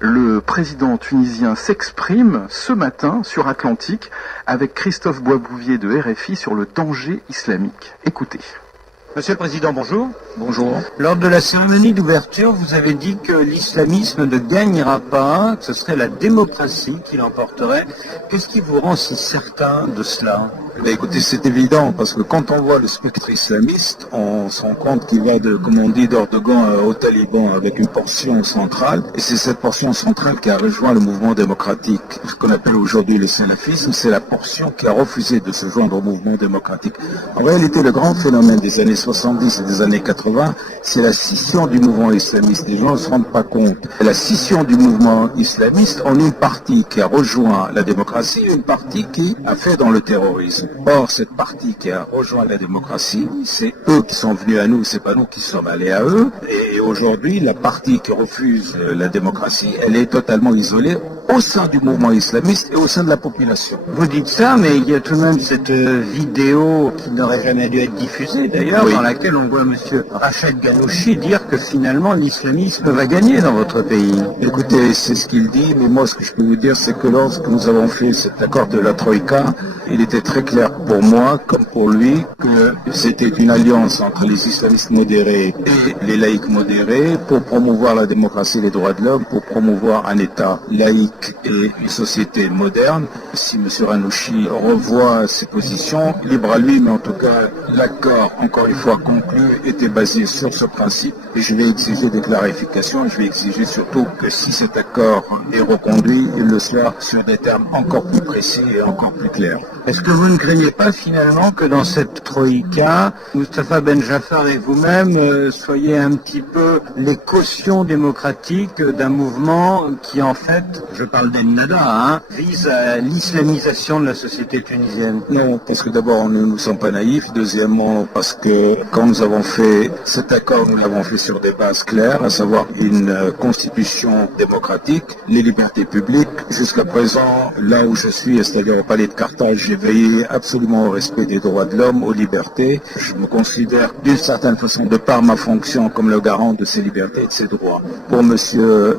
Le président tunisien s'exprime ce matin sur Atlantique avec Christophe Boisbouvier de RFI sur le danger islamique. Écoutez. Monsieur le Président, bonjour. Bonjour. Lors de la cérémonie d'ouverture, vous avez dit que l'islamisme ne gagnera pas, que ce serait la démocratie qui l'emporterait. Qu'est-ce qui vous rend si certain de cela ? Écoutez, c'est évident, parce que quand on voit le spectre islamiste, on se rend compte qu'il va de, comme on dit, d'Erdogan aux talibans avec une portion centrale. Et c'est cette portion centrale qui a rejoint le mouvement démocratique. Ce qu'on appelle aujourd'hui le salafisme, c'est la portion qui a refusé de se joindre au mouvement démocratique. En réalité, le grand phénomène des années 70 et des années 80, c'est la scission du mouvement islamiste. Les gens ne se rendent pas compte. La scission du mouvement islamiste en une partie qui a rejoint la démocratie et une partie qui a fait dans le terrorisme. Or, cette partie qui a rejoint la démocratie, c'est eux qui sont venus à nous, c'est pas nous qui sommes allés à eux. Et aujourd'hui, la partie qui refuse la démocratie, elle est totalement isolée au sein du mouvement islamiste et au sein de la population. Vous dites ça, mais il y a tout de même cette vidéo qui n'aurait jamais dû être diffusée d'ailleurs, oui, dans laquelle on voit M. Rachid Ghannouchi dire que finalement l'islamisme va gagner dans votre pays. Écoutez, c'est ce qu'il dit, mais moi ce que je peux vous dire, c'est que lorsque nous avons fait cet accord de la Troïka, il était très clair pour moi, comme pour lui, que c'était une alliance entre les islamistes modérés et les laïcs modérés pour promouvoir la démocratie et les droits de l'homme, pour promouvoir un État laïque et une société moderne. Si M. Ghannouchi revoit ses positions, libre à lui, mais en tout cas, l'accord, encore une fois conclu, était basé sur ce principe. Et je vais exiger des clarifications, je vais exiger surtout que si cet accord est reconduit, il le soit sur des termes encore plus précis et encore plus clairs. Est-ce que vous ne craignez pas finalement que dans cette troïka, Moustapha Ben Jaafar et vous-même soyez un petit peu les cautions démocratiques d'un mouvement qui en fait, je parle d'Ennahda, vise à l'islamisation de la société tunisienne? Non, parce que d'abord nous ne sommes pas naïfs, deuxièmement parce que quand nous avons fait cet accord, nous l'avons fait sur des bases claires, à savoir une constitution démocratique, les libertés publiques. Jusqu'à présent, là où je suis, c'est-à-dire au palais de Carthage, j'ai veillé absolument au respect des droits de l'homme, aux libertés. Je me considère d'une certaine façon, de par ma fonction, comme le garant de ces libertés et de ces droits. Pour M.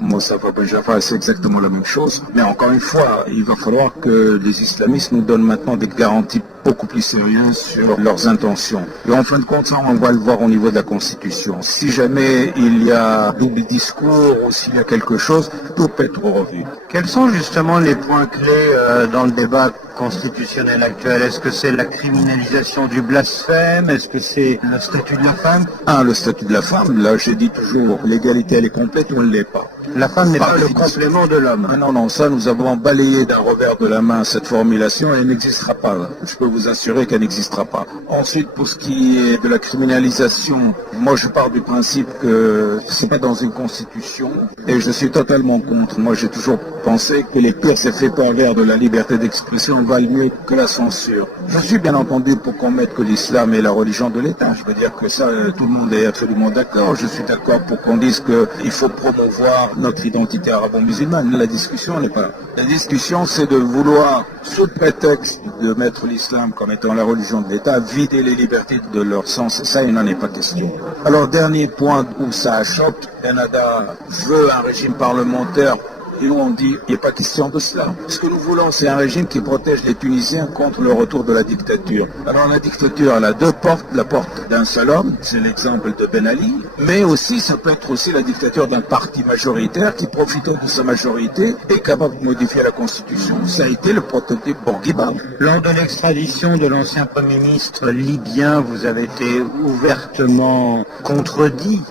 Moustapha Ben Jaafar, c'est exactement la même chose. Mais encore une fois, il va falloir que les islamistes nous donnent maintenant des garanties beaucoup plus sérieuses sur leurs intentions. Et en fin de compte, ça, on va le voir au niveau de la Constitution. Si jamais il y a double discours ou s'il y a quelque chose, tout peut être revu. Quels sont justement les points clés dans le débat constitutionnel actuel? Est-ce que c'est la criminalisation du blasphème? Est-ce que c'est le statut de la femme? Le statut de la femme, là j'ai dit toujours, l'égalité elle est complète ou elle ne l'est pas. La femme n'est pas le complément de l'homme. Non, ça nous avons balayé d'un revers de la main cette formulation et elle n'existera pas. Je peux vous assurer qu'elle n'existera pas. Ensuite, pour ce qui est de la criminalisation, moi je pars du principe que c'est pas dans une constitution et je suis totalement contre. Moi j'ai toujours pensé que les pires effets pervers de la liberté d'expression valent mieux que la censure. Je suis bien entendu pour qu'on mette que l'islam est la religion de l'État. Je veux dire que ça, tout le monde est absolument d'accord. Je suis d'accord pour qu'on dise qu'il faut promouvoir notre identité arabo-musulmane. La discussion n'est pas là. La discussion, c'est de vouloir, sous prétexte de mettre l'islam comme étant la religion de l'État, vider les libertés de leur sens. Ça, il n'en est pas question. Alors, dernier point où ça choque, Ennahda veut un régime parlementaire. Et nous on dit, il n'est pas question de cela. Ce que nous voulons, c'est un régime qui protège les Tunisiens contre le retour de la dictature. Alors la dictature, elle a deux portes. La porte d'un seul homme, c'est l'exemple de Ben Ali. Mais aussi, ça peut être aussi la dictature d'un parti majoritaire qui, profitant de sa majorité, est capable de modifier la Constitution. Ça a été le prototype Bourguiba. Lors de l'extradition de l'ancien Premier ministre libyen, vous avez été ouvertement contredit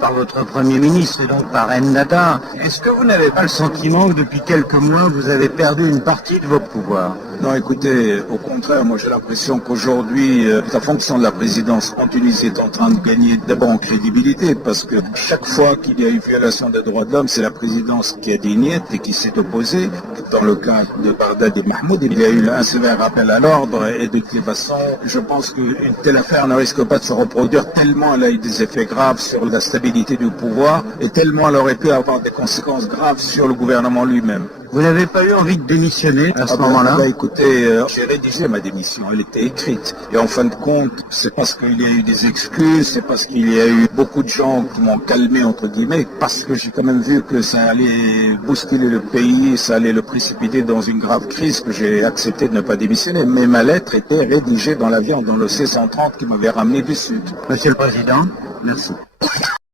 par votre Premier ministre et donc par Ennahda. Est-ce que vous n'avez pas le sentiment que depuis quelques mois, vous avez perdu une partie de vos pouvoirs? Non, écoutez, au contraire, moi j'ai l'impression qu'aujourd'hui, la fonction de la présidence en Tunisie est en train de gagner d'abord en crédibilité, parce que chaque fois qu'il y a une violation des droits de l'homme, c'est la présidence qui a dit niet et qui s'est opposée. Dans le cas de Bardad et Mahmoud, il y a eu un sévère rappel à l'ordre, et de toute façon, je pense qu'une telle affaire ne risque pas de se reproduire tellement elle a eu des effets graves sur la stabilité du pouvoir, et tellement elle aurait pu avoir des conséquences graves sur le gouvernement lui-même. Vous n'avez pas eu envie de démissionner à ce moment-là? Écoutez, j'ai rédigé ma démission, elle était écrite. Et en fin de compte, c'est parce qu'il y a eu des excuses, c'est parce qu'il y a eu beaucoup de gens qui m'ont calmé, entre guillemets, parce que j'ai quand même vu que ça allait bousculer le pays, ça allait le précipiter dans une grave crise, que j'ai accepté de ne pas démissionner. Mais ma lettre était rédigée dans l'avion, dans le C-130 qui m'avait ramené du Sud. Monsieur le Président, merci.